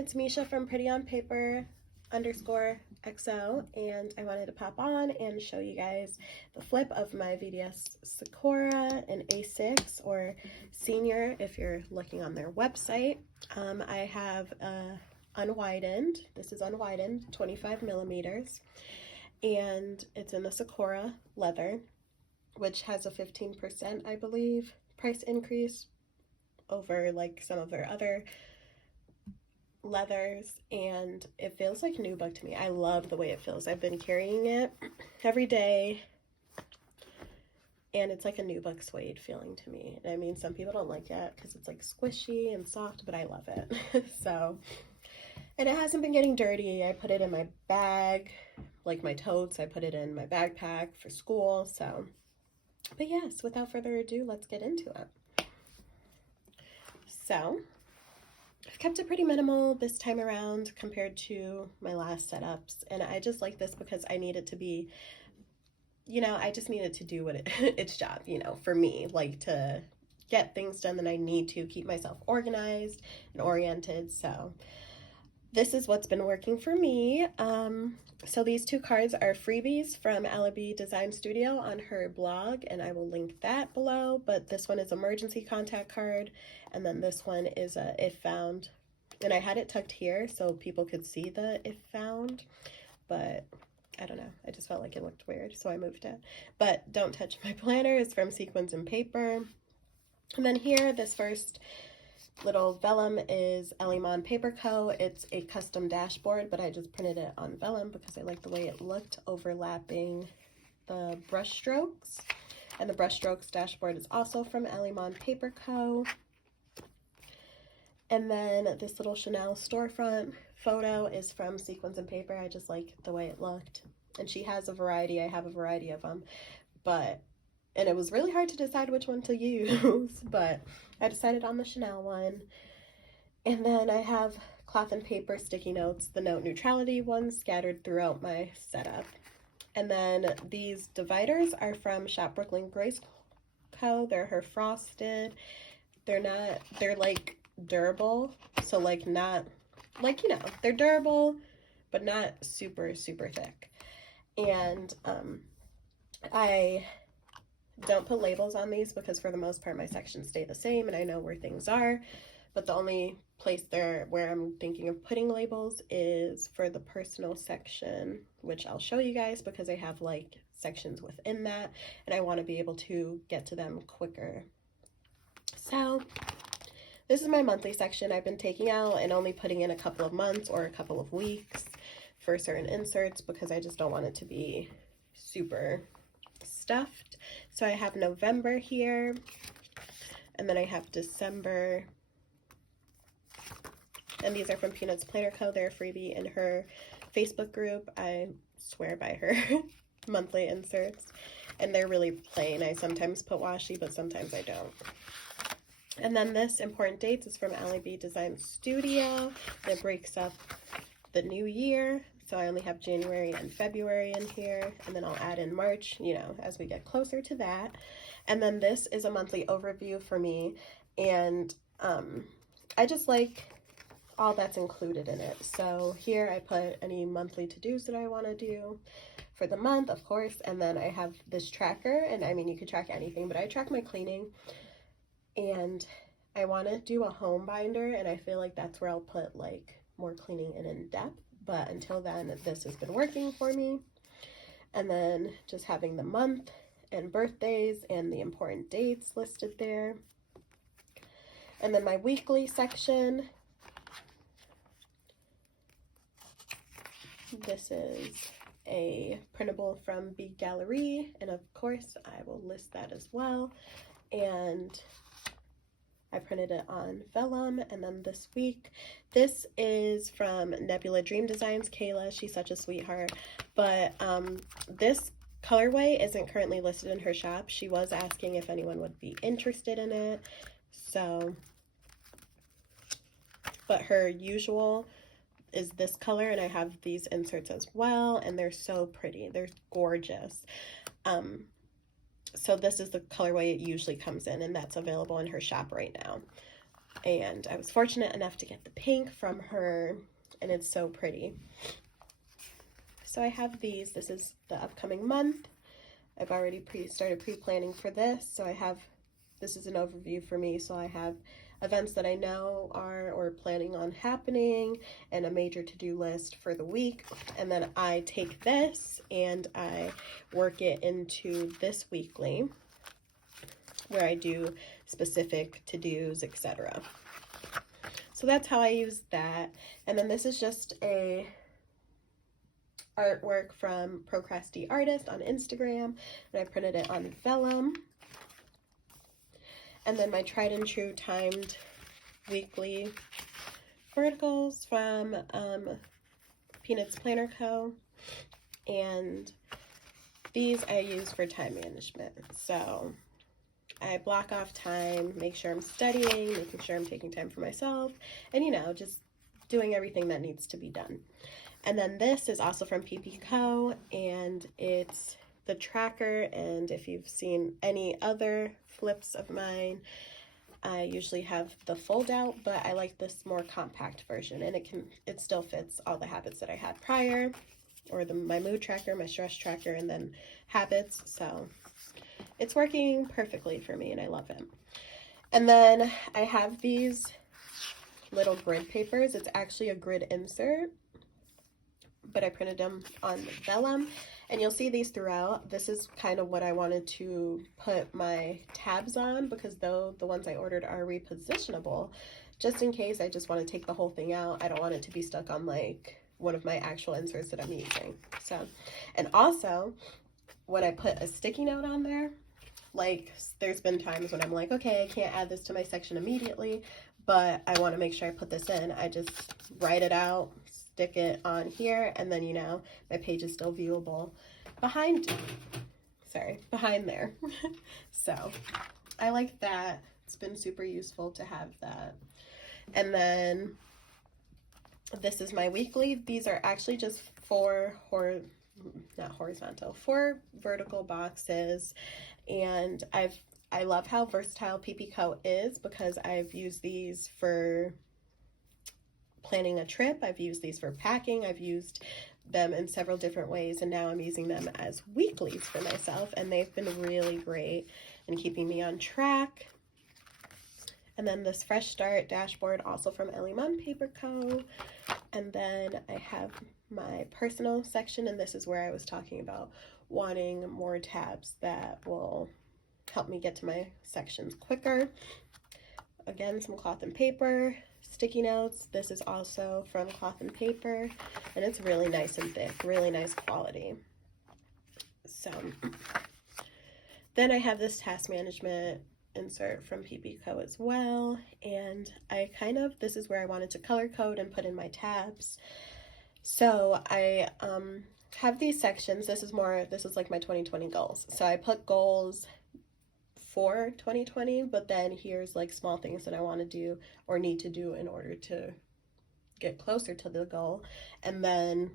it's Misha from Pretty on Paper _XO, and I wanted to pop on and show you guys the flip of my VDS Sakura in A6 or Senior if you're looking on their website. I have unwidened, this is unwidened, 25 millimeters, and it's in the Sakura leather, which has a 15%, I believe, price increase over like some of their other leathers, and it feels like nubuck to me. I love the way it feels. I've been carrying it every day, and it's like a nubuck suede feeling to me. I mean, some people don't like it because it's like squishy and soft, but I love it. So, and it hasn't been getting dirty. I put it in my bag, like my totes. I put it in my backpack for school. So, but yes, without further ado, let's get into it. So, I've kept it pretty minimal this time around compared to my last setups, and I just like this because I need it to be, you know, I just need it to do what its job, you know, for me, like to get things done that I need to keep myself organized and oriented. So this is what's been working for me. So these two cards are freebies from Alibi Design Studio on her blog, and I will link that below. But this one is emergency contact card, and then this one is a if found. And I had it tucked here so people could see the if found, but I don't know. I just felt like it looked weird, so I moved it. But Don't Touch My Planner is from Sequins and Paper. And then here, this first little vellum is Elimon Paper Co. It's a custom dashboard, but I just printed it on vellum because I like the way it looked, overlapping the brush strokes. And the brush strokes dashboard is also from Elimon Paper Co. And then this little Chanel storefront photo is from Sequins and Paper. I just like the way it looked. And she has a variety. I have a variety of them, and it was really hard to decide which one to use, but I decided on the Chanel one. And then I have cloth and paper sticky notes, the note neutrality ones, scattered throughout my setup. And then these dividers are from Shop Brooklyn Grace Co. They're her frosted. They're like durable, so like not, like, you know, they're durable, but not super, super thick. And I don't put labels on these because for the most part my sections stay the same and I know where things are, but the only place there where I'm thinking of putting labels is for the personal section, which I'll show you guys because I have like sections within that and I want to be able to get to them quicker. So this is my monthly section. I've been taking out and only putting in a couple of months or a couple of weeks for certain inserts because I just don't want it to be super stuffed. So I have November here, and then I have December, and these are from Peanuts Planner Co. They're a freebie in her Facebook group. I swear by her monthly inserts, and they're really plain. I sometimes put washi, but sometimes I don't. And then this important dates is from Alibi Design Studio. It breaks up the new year. So I only have January and February in here, and then I'll add in March, you know, as we get closer to that. And then this is a monthly overview for me, and I just like all that's included in it. So here I put any monthly to-dos that I want to do for the month, of course, and then I have this tracker, and I mean, you could track anything, but I track my cleaning, and I want to do a home binder, and I feel like that's where I'll put like more cleaning and in-depth. But until then, this has been working for me. And then just having the month and birthdays and the important dates listed there. And then my weekly section. This is a printable from Big Gallery, and of course I will list that as well. And I printed it on vellum. And then this week, this is from Nebula Dream Designs. Kayla, she's such a sweetheart, but this colorway isn't currently listed in her shop. She was asking if anyone would be interested in it, so, but her usual is this color, and I have these inserts as well, and they're so pretty. They're gorgeous. So this is the colorway it usually comes in, and that's available in her shop right now. And I was fortunate enough to get the pink from her, and it's so pretty. So I have these. This is the upcoming month. I've already started pre-planning for this. So this is an overview for me. So I have events that I know are or planning on happening and a major to-do list for the week. And then I take this and I work it into this weekly where I do specific to-dos, etc. So that's how I use that. And then this is just a artwork from Procrasti Artist on Instagram, and I printed it on vellum. And then my tried and true timed weekly verticals from Peanuts Planner Co. And these I use for time management. So I block off time, make sure I'm studying, making sure I'm taking time for myself, and just doing everything that needs to be done. And then this is also from PP Co. and it's the tracker. And if you've seen any other flips of mine, I usually have the fold out, but I like this more compact version, and it still fits all the habits that I had prior, or my mood tracker, my stress tracker, and then habits. So it's working perfectly for me, and I love it. And then I have these little grid papers. It's actually a grid insert, but I printed them on vellum, and you'll see these throughout. This is kind of what I wanted to put my tabs on, because though the ones I ordered are repositionable, just in case I just want to take the whole thing out, I don't want it to be stuck on like one of my actual inserts that I'm using. So, and also when I put a sticky note on there, like there's been times when I'm like, okay, I can't add this to my section immediately, but I want to make sure I put this in. I just write it out, stick it on here, and then my page is still viewable behind there. So I like that. It's been super useful to have that. And then this is my weekly. These are actually just four vertical boxes, and I love how versatile PP Co is, because I've used these for planning a trip, I've used these for packing, I've used them in several different ways, and now I'm using them as weeklies for myself, and they've been really great in keeping me on track. And then this Fresh Start dashboard, also from Ellie Munn Paper Co. And then I have my personal section, and this is where I was talking about wanting more tabs that will help me get to my sections quicker. Again, some cloth and paper, sticky notes. This is also from Cloth and Paper, and it's really nice and thick, really nice quality. So then I have this task management insert from PP Co as well, and this is where I wanted to color code and put in my tabs. So I have these sections. This is like my 2020 goals. So I put goals for 2020, but then here's like small things that I want to do or need to do in order to get closer to the goal. And then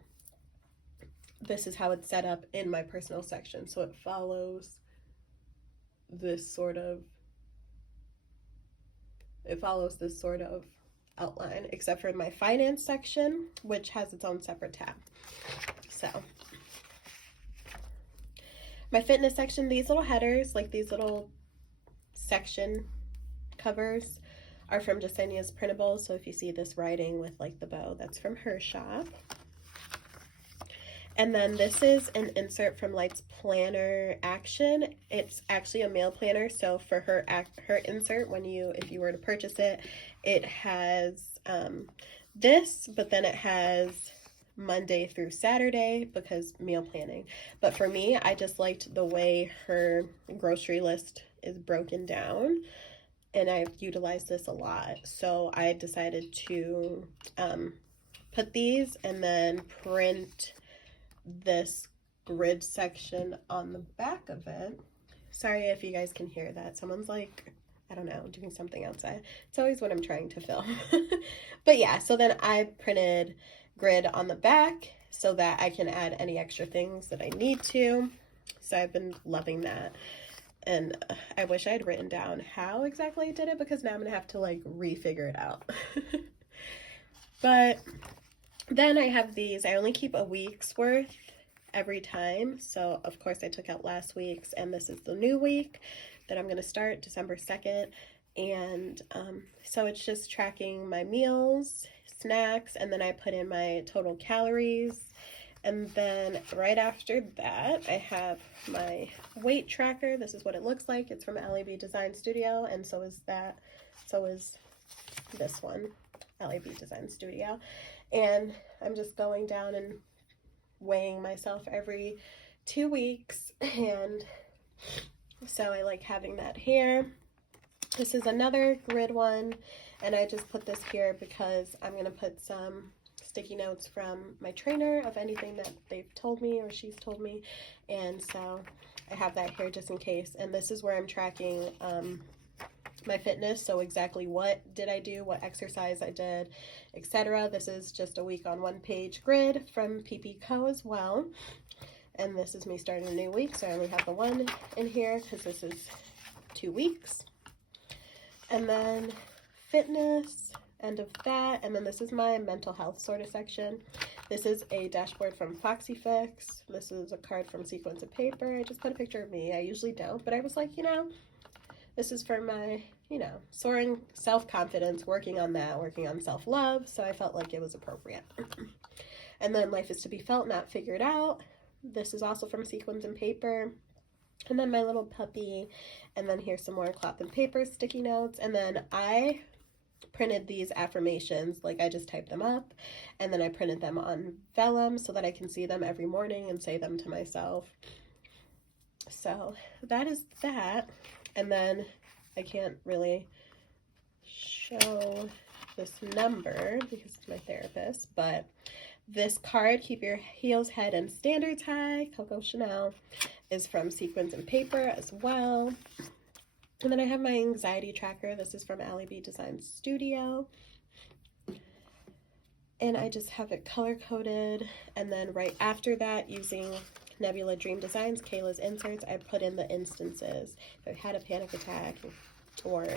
this is how it's set up in my personal section. So it follows this sort of outline, except for my finance section, which has its own separate tab. So my fitness section, these little headers, like these little section covers, are from Jasenia's Printables. So if you see this writing with like the bow, that's from her shop. And then this is an insert from Light's Planner Action. It's actually a mail planner. So for her insert, if you were to purchase it, it has this, but then it has Monday through Saturday because meal planning. But for me, I just liked the way her grocery list is broken down, and I've utilized this a lot. So I decided to put these and then print this grid section on the back of it. Sorry if you guys can hear that. Someone's like, I don't know, doing something outside. It's always when I'm trying to film. But yeah, so then I printed grid on the back so that I can add any extra things that I need to. So I've been loving that. And I wish I had written down how exactly I did it, because now I'm gonna have to like refigure it out. But then I have these. I only keep a week's worth every time. So of course I took out last week's, and this is the new week that I'm gonna start, December 2nd. And so it's just tracking my meals, snacks, and then I put in my total calories. And then right after that, I have my weight tracker. This is what it looks like. It's from LAB Design Studio, and so is that. So is this one, LAB Design Studio. And I'm just going down and weighing myself every 2 weeks. And so I like having that here. This is another grid one, and I just put this here because I'm going to put some sticky notes from my trainer of anything that they've told me or she's told me, and so I have that here just in case. And this is where I'm tracking my fitness, so exactly what did I do, what exercise I did, etc. This is just a week on one page grid from PP Co as well, and this is me starting a new week, so I only have the one in here because this is 2 weeks. And then fitness, end of that. And then this is my mental health sort of section. This is a dashboard from FoxyFix. This is a card from Sequence of Paper. I just put a picture of me. I usually don't, but I was like, this is for my, soaring self-confidence, working on that, working on self-love. So I felt like it was appropriate. And then Life is to be Felt, Not Figured Out. This is also from Sequence and Paper. And then my little puppy. And then here's some more cloth and paper sticky notes. And then I printed these affirmations, like I just typed them up, and then I printed them on vellum so that I can see them every morning and say them to myself. So that is that. And then I can't really show this number because it's my therapist, but this card, Keep Your Heels, Head, and Standards High, Coco Chanel, is from Sequence and Paper as well. And then I have my anxiety tracker. This is from LAB Design Studio. And I just have it color-coded. And then right after that, using Nebula Dream Designs, Kayla's inserts, I put in the instances. If I had a panic attack or,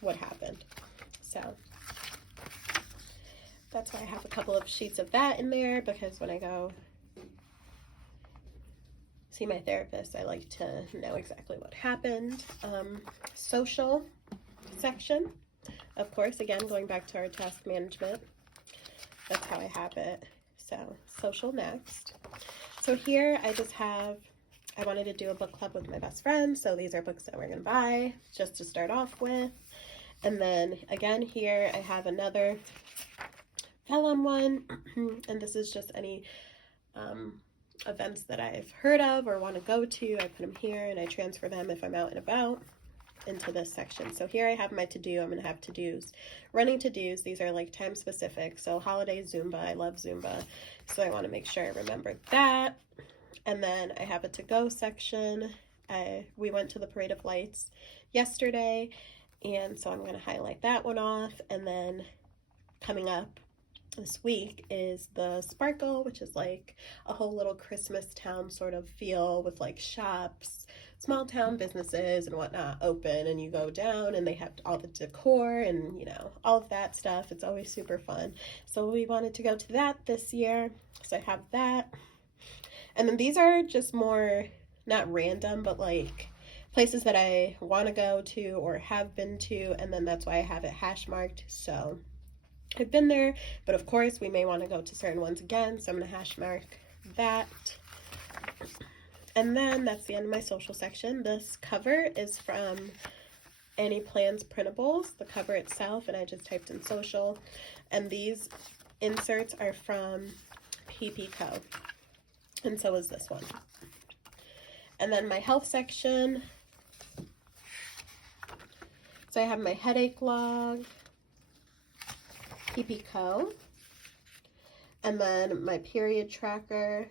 what happened. So that's why I have a couple of sheets of that in there, because when I go see my therapist, I like to know exactly what happened. Social section, of course, again, going back to our task management. That's how I have it. So social next. So here I just have, I wanted to do a book club with my best friend. So these are books that we're going to buy just to start off with. And then again, here I have another vellum one. And this is just any events that I've heard of or want to go to. I put them here and I transfer them if I'm out and about into this section. So here I have my to-do. I'm going to have to-dos. Running to-dos, these are like time specific. So holiday Zumba, I love Zumba. So I want to make sure I remember that. And then I have a to-go section. We went to the Parade of Lights yesterday, and so I'm going to highlight that one off. And then coming up this week is the Sparkle, which is like a whole little Christmas town sort of feel with like shops, small town businesses and whatnot open, and you go down and they have all the decor and all of that stuff. It's always super fun. So we wanted to go to that this year. So I have that. And then these are just more, not random, but like places that I want to go to or have been to, and then that's why I have it hash marked. So I've been there, but of course we may want to go to certain ones again, so I'm going to hash mark that. And then that's the end of my social section. This cover is from Annie Plans Printables, the cover itself, and I just typed in social. And these inserts are from PP Co. And so is this one. And then my health section. So I have my headache log, PP Co. And then my period tracker.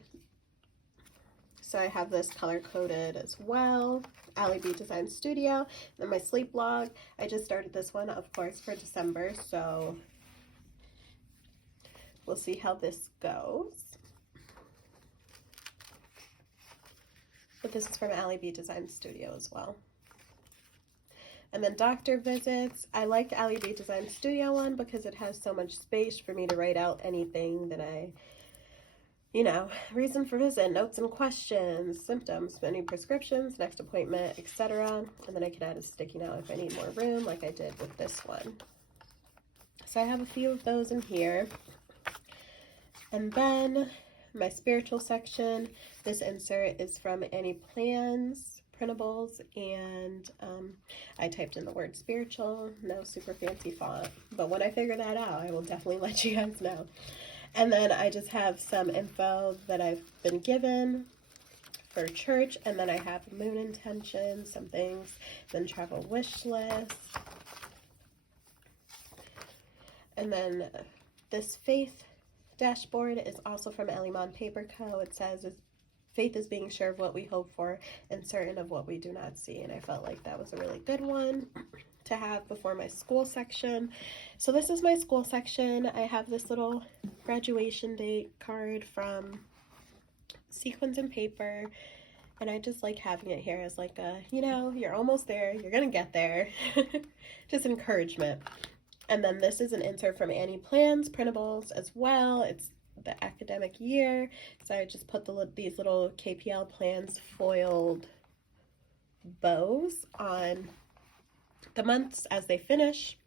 So I have this color coded as well. Ally B Design Studio. And then my sleep log. I just started this one, of course, for December. So we'll see how this goes. but this is from Allie B Design Studio as well. And then doctor visits. I like the Allie B Design Studio one because it has so much space for me to write out anything that I, you know, reason for visit, notes and questions, symptoms, any prescriptions, next appointment, etc. And then I can add a sticky note if I need more room, like I did with this one. So I have a few of those in here. And then my spiritual section, this insert is from Any Plans printables, and I typed in the word spiritual, no super fancy font, but when I figure that out, I will definitely let you guys know. And then I just have some info that I've been given for church, and then I have moon intentions, some things, then travel wish list, and then this faith dashboard is also from Elimon Paper Co. It says, faith is being sure of what we hope for and certain of what we do not see. And I felt like that was a really good one to have before my school section. So this is my school section. I have this little graduation date card from Sequins and Paper. And I just like having it here as like a, you know, you're almost there. You're going to get there. Just encouragement. And then this is an insert from Any Plans printables as well. It's the academic year, so I just put these little KPL plans foiled bows on the months as they finish.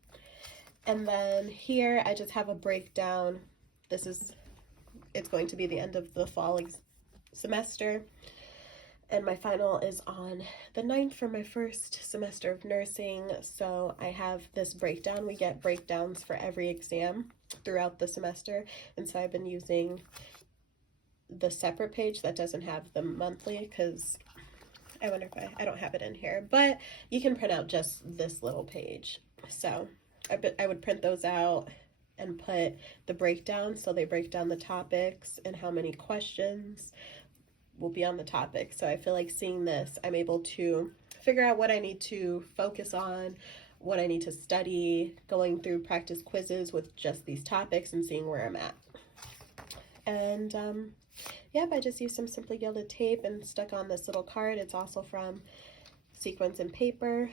And then here I just have a breakdown. It's going to be the end of the fall semester, and my final is on the 9th for my first semester of nursing. So I have this breakdown. We get breakdowns for every exam throughout the semester, and so I've been using the separate page that doesn't have the monthly, because I wonder if I don't have it in here, but you can print out just this little page. So I would print those out and put the breakdown, so they break down the topics and how many questions will be on the topic. So I feel like seeing this, I'm able to figure out what I need to focus on, what I need to study, going through practice quizzes with just these topics and seeing where I'm at. And yep, I just used some Simply Gilded tape and stuck on this little card. It's also from Sequins and Paper.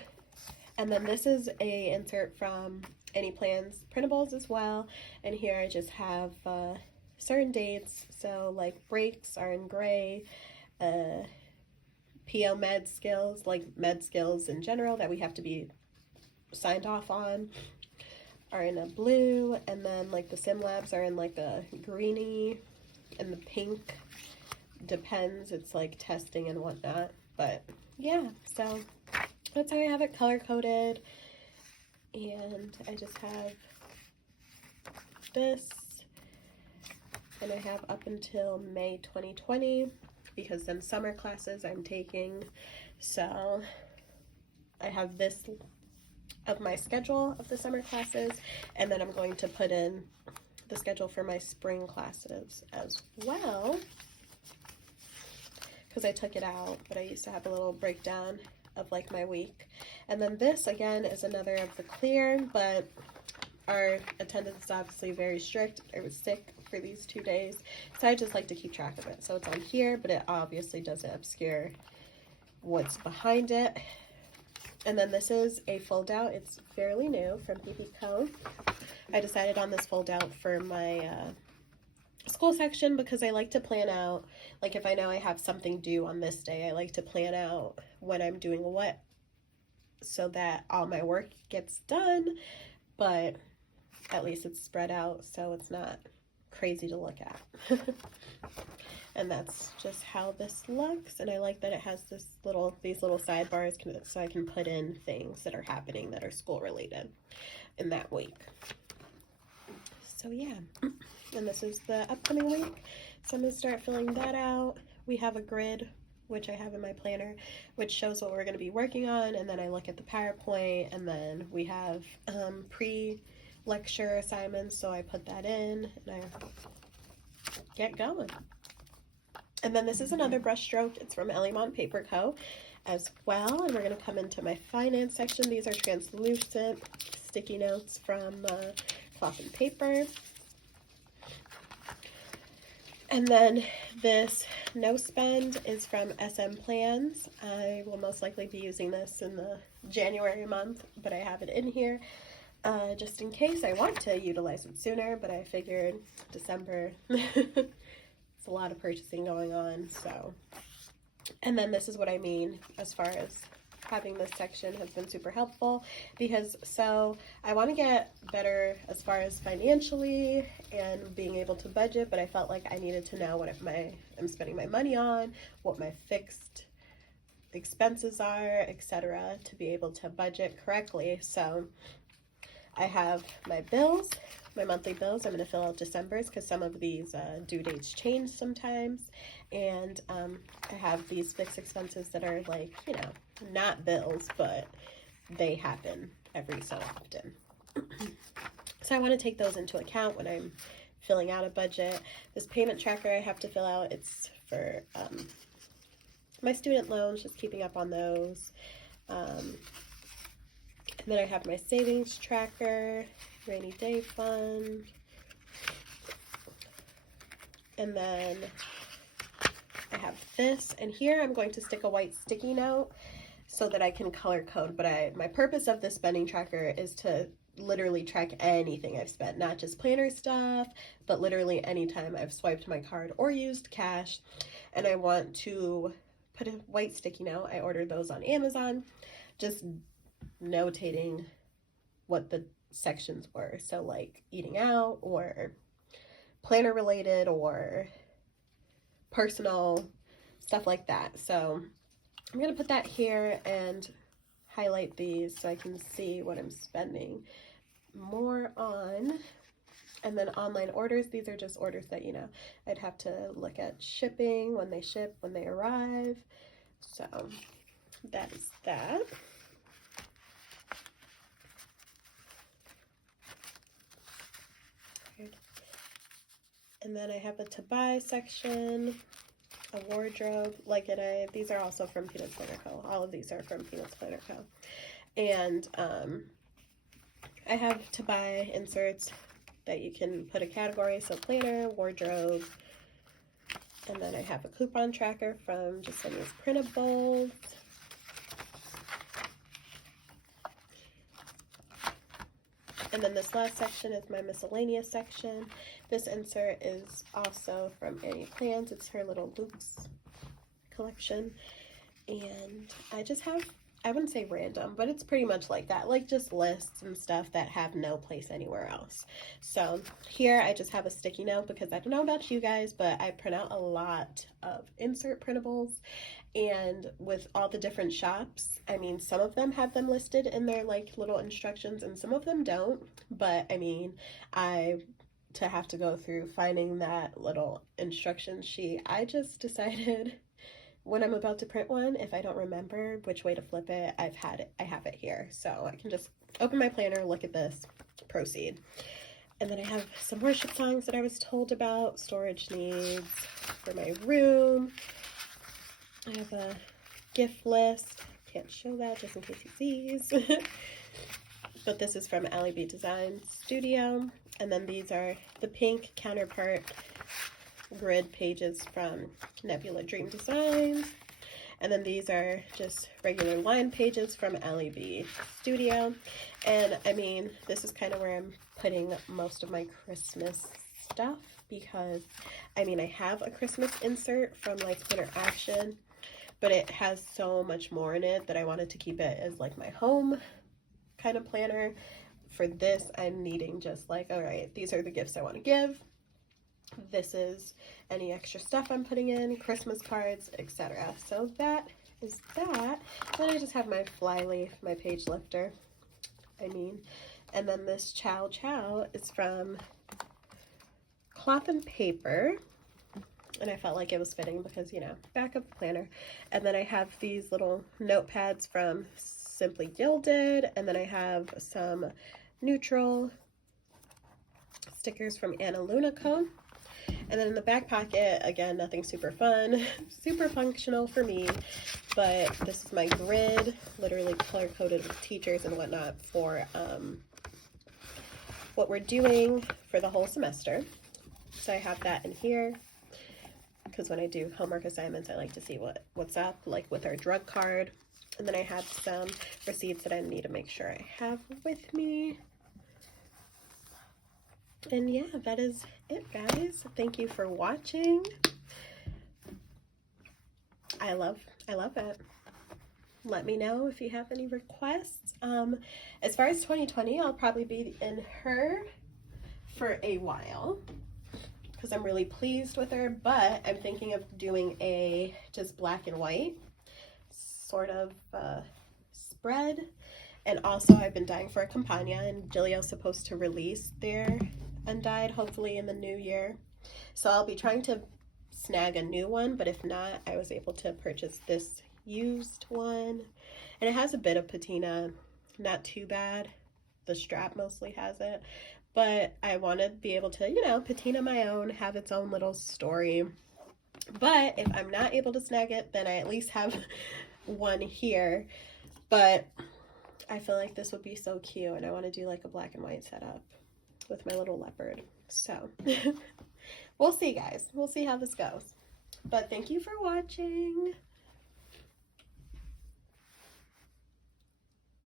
And then this is a insert from Any Plans printables as well. And here I just have certain dates, so like breaks are in gray, PO med skills, like med skills in general that we have to be signed off on, are in a blue, and then like the sim labs are in like a greeny, and the pink depends, it's like testing and whatnot. But yeah, so that's how I have it color coded. And I just have this, and I have up until May 2020, because then summer classes I'm taking. So I have this of my schedule of the summer classes, and then I'm going to put in the schedule for my spring classes as well, because I took it out, but I used to have a little breakdown of like my week. And then this again is another of the clear, but our attendance is obviously very strict. I was sick for these 2 days, so I just like to keep track of it. So it's on here, but it obviously doesn't obscure what's behind it. And then this is a fold out. It's fairly new from PP Co. I decided on this fold out for my school section because I like to plan out, like if I know I have something due on this day, I like to plan out when I'm doing what, so that all my work gets done, but at least it's spread out so it's not crazy to look at. And that's just how this looks. And I like that it has these little sidebars so I can put in things that are happening that are school related in that week. So yeah, and this is the upcoming week. So I'm gonna start filling that out. We have a grid, which I have in my planner, which shows what we're gonna be working on. And then I look at the PowerPoint, and then we have pre-lecture assignments. So I put that in and I get going. And then this is another brush stroke. It's from Elimon Paper Co. as well. And we're going to come into my finance section. These are translucent sticky notes from Cloth and Paper. And then this no spend is from SM Plans. I will most likely be using this in the January month, but I have it in here just in case I want to utilize it sooner, but I figured December, it's a lot of purchasing going on, so. And then this is what I mean as far as having this section has been super helpful, because so I want to get better as far as financially and being able to budget, but I felt like I needed to know what I'm spending my money on, what my fixed expenses are, etc., to be able to budget correctly. So I have my bills, my monthly bills. I'm going to fill out December's because some of these due dates change sometimes. And I have these fixed expenses that are like, you know, not bills, but they happen every so often. So I want to take those into account when I'm filling out a budget. This payment tracker I have to fill out, it's for my student loans, just keeping up on those. And then I have my savings tracker, rainy day fund, and then I have this, and here I'm going to stick a white sticky note so that I can color code, but my purpose of this spending tracker is to literally track anything I've spent, not just planner stuff, but literally anytime I've swiped my card or used cash, and I want to put a white sticky note. I ordered those on Amazon, just notating what the sections were, so like eating out or planner related or personal stuff like that. So I'm gonna put that here and highlight these so I can see what I'm spending more on. And then online orders, these are just orders that, you know, I'd have to look at shipping, when they ship, when they arrive. So that is that. And then I have a to buy section, a wardrobe, like these are also from Peanuts Planner Co. All of these are from Peanuts Planner Co. And I have to buy inserts that you can put a category, so planner, wardrobe, and then I have a coupon tracker from just some of these printables. And then this last section is my miscellaneous section. This insert is also from Annie Plans. It's her little loops collection. And I just have, I wouldn't say random, but it's pretty much like that, like just lists and stuff that have no place anywhere else. So here I just have a sticky note because I don't know about you guys, but I print out a lot of insert printables. And with all the different shops, I mean, some of them have them listed in their like little instructions and some of them don't. But I mean, to have to go through finding that little instruction sheet, I just decided when I'm about to print one, if I don't remember which way to flip it, I have it here. So I can just open my planner, look at this, proceed. And then I have some worship songs that I was told about, storage needs for my room. I have a gift list. Can't show that just in case he sees. But this is from Allie B Design Studio. And then these are the pink counterpart grid pages from Nebula Dream Designs. And then these are just regular line pages from Allie B Studio. And I mean, this is kind of where I'm putting most of my Christmas stuff because I mean, I have a Christmas insert from Lights Planner Action, but it has so much more in it that I wanted to keep it as like my home kind of planner. For this, I'm needing just like, all right, these are the gifts I want to give. This is any extra stuff I'm putting in, Christmas cards, etc. So that is that. Then I just have my flyleaf, my page lifter. And then this Chow Chow is from Cloth and Paper. And I felt like it was fitting because, you know, backup planner. And then I have these little notepads from Simply Gilded. And then I have some neutral stickers from Anna Luna Co. And then in the back pocket, again, nothing super fun, super functional for me, but this is my grid, literally color-coded with teachers and whatnot for what we're doing for the whole semester. So I have that in here. because when I do homework assignments, I like to see what's up, like with our drug card. And then I have some receipts that I need to make sure I have with me. And yeah, that is it, guys. Thank you for watching. I love it. Let me know if you have any requests. As far as 2020, I'll probably be in her for a while because I'm really pleased with her, but I'm thinking of doing a just black and white sort of spread. And also I've been dying for a Campagna, and Gillio's supposed to release their undyed hopefully in the new year. So I'll be trying to snag a new one, but if not, I was able to purchase this used one, and it has a bit of patina, not too bad. The strap mostly has it, but I want to be able to, you know, patina my own, have its own little story. But if I'm not able to snag it, then I at least have one here. But I feel like this would be so cute, and I want to do like a black and white setup with my little leopard. So we'll see, guys. We'll see how this goes. But thank you for watching.